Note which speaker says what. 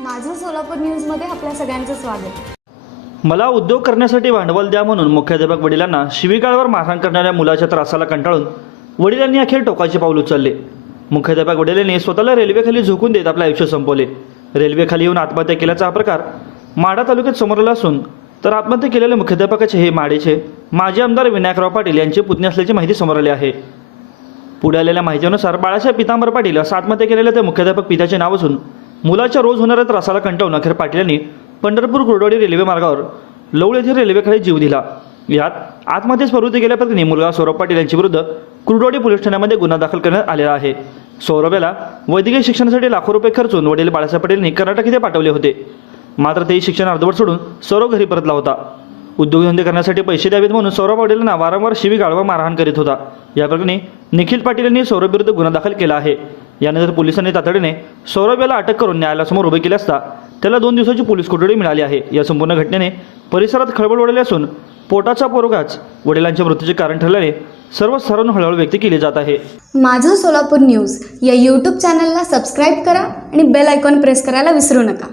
Speaker 1: माझं सोलापूर न्यूजमध्ये आपल्या सगळ्यांचं स्वागत.
Speaker 2: मला उद्योग करण्यासाठी भांडवल द्या म्हणून मुख्याध्यापक वडिलांना शिवीगाळावर मारहाण करणाऱ्या मुलाच्या त्रासाला कंटाळून वडिलांनी अखेर टोकाचे पाऊल उचलले. मुख्याध्यापक वडिलांनी स्वतःला रेल्वेखाली झोकून देत आपले आयुष्य संपवले. रेल्वेखाली येऊन आत्महत्या केल्याचा हा प्रकार माडा तालुक्यात समोर आला असून तर आत्महत्या केलेल्या मुख्याध्यापकाचे हे माडेचे माजी आमदार विनायकराव पाटील यांचे पुतणे असल्याची माहिती समोर आली आहे. पुढे आलेल्या माहितीनुसार बाळासाहेब पितांबर पाटील असं आत्महत्या केलेल्या त्या मुख्याध्यापक पित्याचे नाव असून मुलाच्या रोज होणाऱ्या त्रासाला कंटाळून अखेर पाटील यांनी पंढरपूर कुरडोडी रेल्वे मार्गावर लवळ येथील रेल्वेखाली जीव दिला. यात आत्महत्येस प्रवृत्ती केल्याप्रकरणी मुलगा सौरभ पाटील यांच्या विरुद्ध कुर्डवाडी पोलीस ठाण्यामध्ये गुन्हा दाखल करण्यात आलेला आहे. सौरभ याला वैद्यकीय शिक्षणासाठी लाखो रुपये खर्चून वडील बाळासाहेब पाटील यांनी कर्नाटक येथे पाठवले होते. मात्र तेही शिक्षण अर्धवट सोडून सौरभ घरी परतला होता. उद्योगधंदे करण्यासाठी पैसे द्यावेत म्हणून सौरभ पाटीलांना वारंवार शिवी गाळवा मारहाण करीत होता. या प्रकरणी निखिल पाटील यांनी सौरभ विरुद्ध गुन्हा दाखल केला आहे. यानंतर पोलिसांनी तातडीने सौरभ याला अटक करून न्यायालयासमोर उभे केले असता त्याला दोन दिवसाची पोलीस कोठडी मिळाली आहे. या संपूर्ण घटनेने परिसरात खळबळ उडाली असून पोटाचा पोरगाच वडिलांच्या मृत्यूचे कारण ठरल्याने सर्व सरण हळहळ व्यक्त केली जात आहे.
Speaker 1: माझं सोलापूर न्यूज या यूट्यूब चॅनलला सबस्क्राईब करा आणि बेल आयकॉन प्रेस करायला विसरू नका.